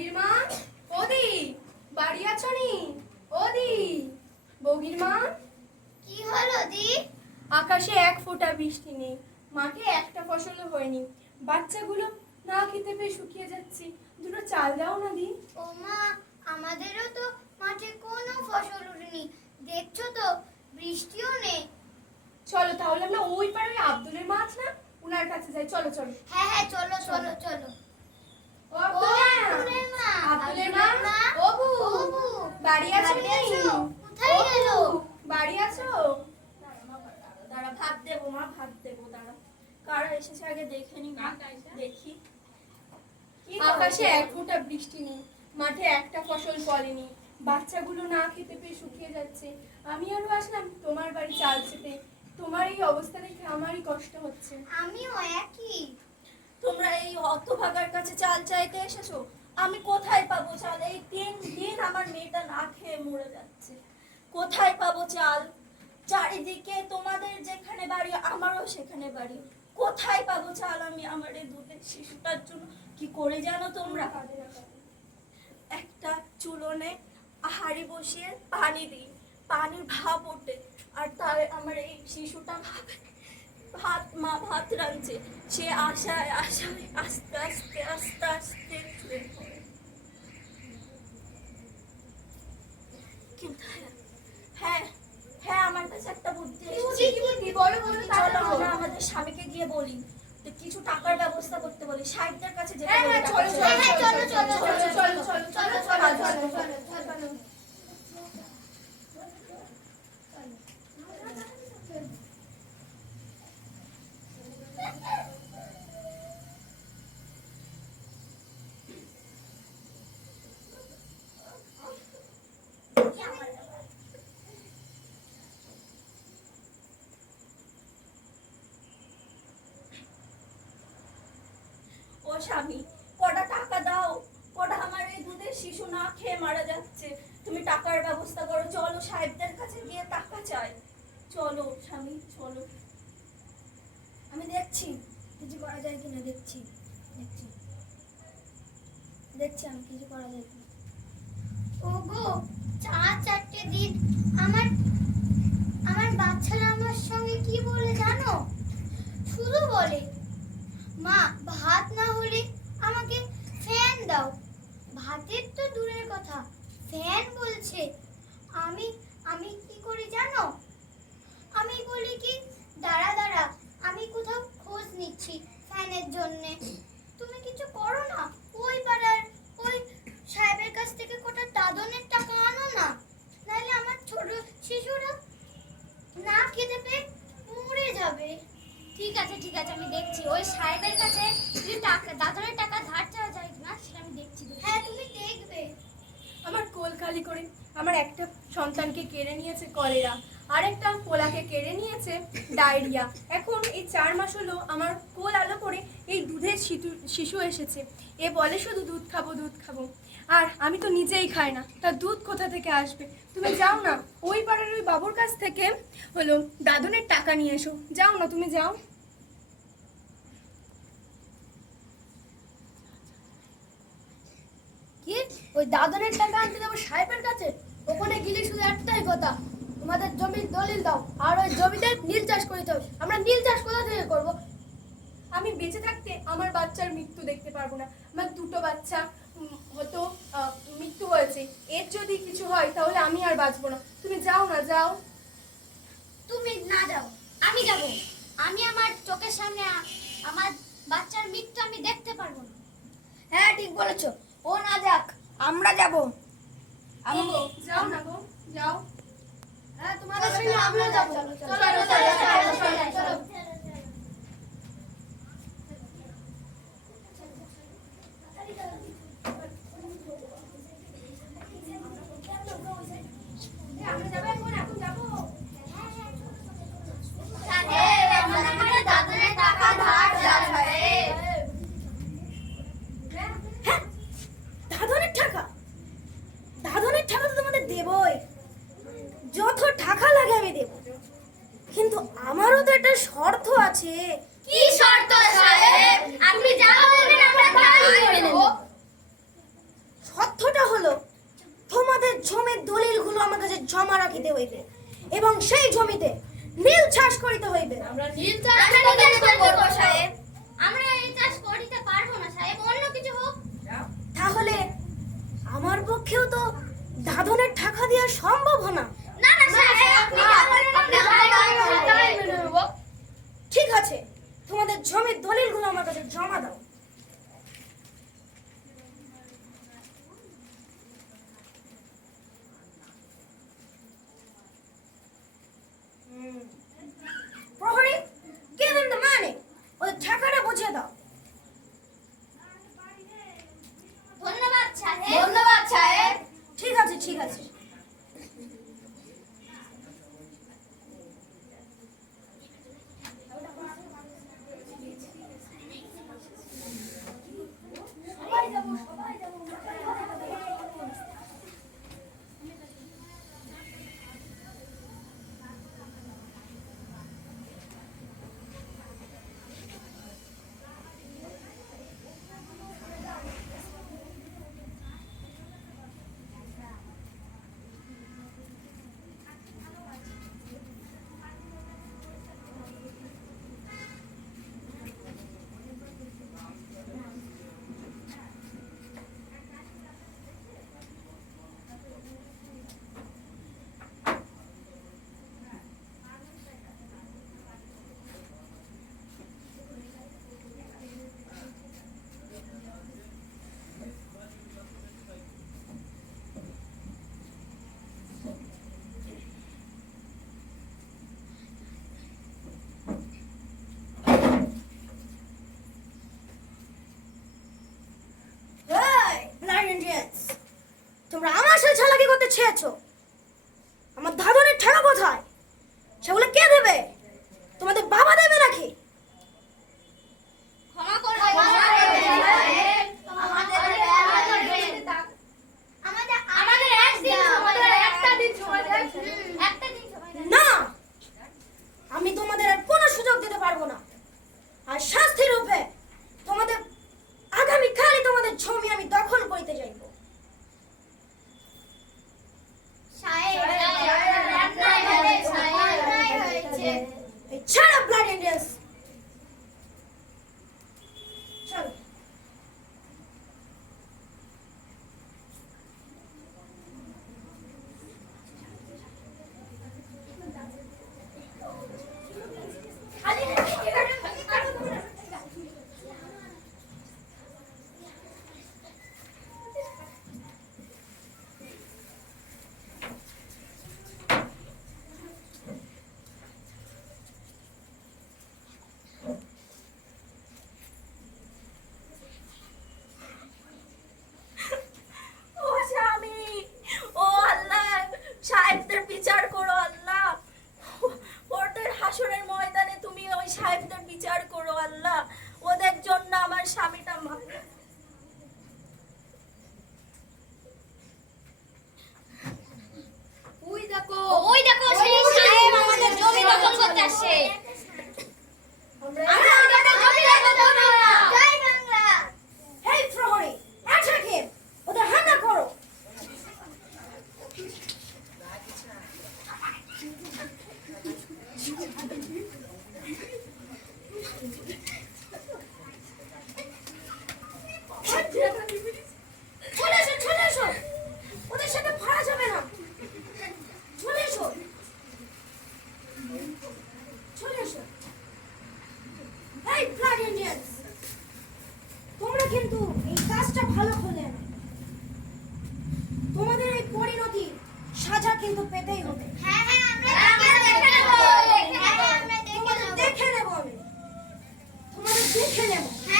বৌগির মা, ওদি বাড়ি আছো নি? ওদি বৌগির মা। কি হলো দি? আকাশে এক ফোঁটা বৃষ্টি নেই, মাঠে একটা ফসলও হয়নি, বাচ্চাগুলো না খেতে পেয়ে শুকিয়ে যাচ্ছে। দুটো চাল দাও না দি। ও মা, আমাদেরও তো মাঠে কোনো ফসল উঠেনি, দেখছো তো বৃষ্টিও নেই। চলো তাহলে আমরা ওই পাড়ে আব্দুলের মা আছে না, উনার কাছে যাই। চলো চলো। হ্যাঁ হ্যাঁ, চলো চলো চলো। ও আব্দুলের মা, আব্দুলের মা, ও বউ, বাড়ি আছো নি? কোথায় গেল? বাড়ি আছো? দাঁড়া, ভাত দেবো মা, ভাত দেবো, দাঁড়া। কারা এসেছে আগে দেখে নি, দেখি। আকাশে এক ফোঁটা বৃষ্টি নেই, মাঠে একটা ফসল ফলেনি, বাচ্চাগুলো না খেতে পেয়ে শুকিয়ে যাচ্ছে। আমি আরো আসলাম তোমার বাড়ি চাল চেতে, তোমার এই অবস্থা দেখে আমারই কষ্ট হচ্ছে। আমিও একই। তোমরা এই হতভাগার কাছে চাল চাইতে এসেছো? আমি কোথায় পাবো চাল? এই 3 দিন আমার মেয়েটা না খেয়ে মরে যাচ্ছে। কোথায় পাবো চাল? চারিদিকে তোমাদের যেখানে বাড়ি আমারও সেখানে বাড়ি। কোথায় পাবো চাল আমি আমার এই দুধের শিশুটার জন্য? কি করে জানো তোমরা? একটা চুলোনে হাঁড়ি বসিয়ে পানি দিই, পানির ভাপ ওঠে, আর তার আমার এই শিশুটা ভাবে ভাত, মা ভাত রাঁধছে। সে আশায় আশায় আস্তে আস্তে আস্তে আস্তে শুয়ে পড়ে। কিন্তু হ্যাঁ হ্যাঁ, আমার কাছে একটা বুদ্ধি এসেছে। কি বুদ্ধি? বলো বলো। চলো আমরা আমাদের স্বামীকে গিয়ে বলি, তো কিছু টাকার ব্যবস্থা করতে বলি, সাহেবদের কাছে যেতে হ্যাঁ বলি। হ্যাঁ, চলো চলো হ্যাঁ, চলো, চলো, চলো চলো চলো চলো চলো, চলো চলো চলো। ও স্বামী, কটা টাকা দাও, কটা আমার এই দুধের শিশু না খেয়ে মারা যাচ্ছে, তুমি টাকার ব্যবস্থা করো। চলো সাহেবদের কাছে গিয়ে টাকা চাই। চলো স্বামী, চলো। আমি দেখছি কিছু করা যায় কিনা, দেখছি দেখছি দেখছি আমি কিছু করা যায় কিনা। ওগো, 4-4টে দিন আমার আমার বাচ্চারা আমার সঙ্গে কি বলে জানো? শুধু বলে, মা ভাত না হলে আমাকে ফ্যান দাও। ভাতের তো দূরের কথা, ফ্যান বলছে। আমি আমি কি করি জানো? আমি বলি কি, দাঁড়া দাঁড়া, আমি কোথাও খোঁজ নিচ্ছি ফ্যানের জন্য। তুমি কিছু করো না, ওই পাড়ার ওই সাহেবের কাছ থেকে কটা দাদনের টাকা আনো না, নাহলে আমার ছোট শিশুরা না খেতে পেয়ে মরে যাবে। ঠিক আছে ঠিক আছে, আমি দেখছি ওই সাহেবের কাছে যদি টাকা দাদনের টাকা ধার চাওয়া যায় না সেটা আমি দেখছি। হ্যাঁ তুমি দেখবে। আমার কোল খালি করে আমার একটা সন্তানকে কেড়ে নিয়েছে কলেরা, আরেকটা পোলাকে কেড়ে নিয়েছে ডায়রিয়া। এখন এই 4 মাস হলো আমার কোল আলো করে এই দুধের শিশু এসেছে। এ বলে শুধু দুধ খাবো দুধ খাবো, আর আমি তো নিজেই খাই না, তা দুধ কোথা থেকে আসবে? তুমি যাও না ওই পাড়ার ওই বাবুর কাছ থেকে হলো দাদনের টাকা নিয়ে এসো। যাও না, তুমি যাও। কি ওই দাদনের টাকা আনতে যাবো সাহেবের কাছে? ওখানে গেলে শুধু একটাই কথা, তোমাদের জমির দলিল দাও, আর ওই জমিতে নীল চাষ করতে হবে। আমরা নীল চাষ কোথা থেকে করবো? আমি বেঁচে থাকতে আমার বাচ্চার মৃত্যু দেখতে পারবো না। আমার 2টো বাচ্চা হয়তো মৃত্যু হয়েছে, এর যদি কিছু হয় তাহলে আমি আর বাঁচবো না। তুমি যাও না, যাও। তুমি না যাও, আমি যাব। আমি আমার চোখের সামনে আমার বাচ্চার মৃত্যু আমি দেখতে পারবো না। হ্যাঁ ঠিক বলেছো, ও না যাক, আমরা যাব। আমি যাও না গো, যাও। হ্যাঁ তোমাদের সঙ্গে আমরা যাব। চলো চলো চলো চলো চলো। আমরা যাবো এখন, এখন যাবো। দাদনের টাকা ধার চাই। দাদনের টাকা, দাদনের টাকা তো তোমাদের দেবই, যত টাকা লাগে আমি দেব, কিন্তু আমারও তো একটা শর্ত আছে। কি শর্ত সাহেব? আপনি যা বলবেন আমরা তাই করে নেব। জমা রাখিতে হইবে এবং সেই জমিতে নীল চাষ করিতে হইবে। আমরা নীল চাষ করব সাহেব। আমরা এই চাষ করিতে পারবো না সাহেব, অন্য কিছু হোক। তাহলে আমার পক্ষেও তো দাদনের টাকা দেওয়া সম্ভব না। না না সাহেব, আপনি মেনে নেব। ঠিক আছে, তোমাদের জমির দলিলগুলো আমার কাছে জমা দাও। প্রহরী, give them the money. ওদের টাকাটা বুঝিয়ে দাও। ধন্যবাদ সাহেব। ধন্যবাদ সাহেব। ঠিক আছে, ঠিক আছে। তোমরা আমার সাথে চালাকি করতে চেয়েছো। আমার দাদনের টাকা কোথায়? সেগুলো কে দেবে? তোমাদের বাবা দেবে নাকি? ক্ষমা করবেন সাহেব। আমাদের একদিন সময় দেন। একটা দিন সময় দেন। একটা দিন সময় দেন। না, আমি তোমাদের আর কোনো সুযোগ দিতে পারবো না। আর শাস্তি রূপে তোমাদের আগামীকালই তোমাদের জমি আমি দখল করতে যাইব। Shut up, blood Indians! চলো। ও স্বামী, ও আল্লাহ, সাহেবদের বিচার করো আল্লাহ। ওদের হাসরের ময়দানে তুমি ওই সাহেবদের বিচার করো আল্লাহ। ওদের জন্য আমার স্বামীটা মারা। ওই দেখো সেই সাহেব আমাদের জমি দখল করতে আসছে। আমরা ওদের জমি দখল করব না। জয় বাংলা। Hey, প্রহরী, attack him! ওদের হামলা করো। চলে এসো, চলে এসো। ওদের সাথে পারা যাবে না। চলে এসো, চলে এসো। Hey, blood Indians! তোমরা কিন্তু এই কাজটা ভালো করলে না। তোমাদের এই পরিণতি সাজা কিন্তু পেতেই হবে। হ্যাঁ হ্যাঁ, আমরা দেখে নেব। হ্যাঁ, আমরা দেখে তোমাদের নেব। দেখে নেব আমি। তোমাদের দেখে নেব। হ্যাঁ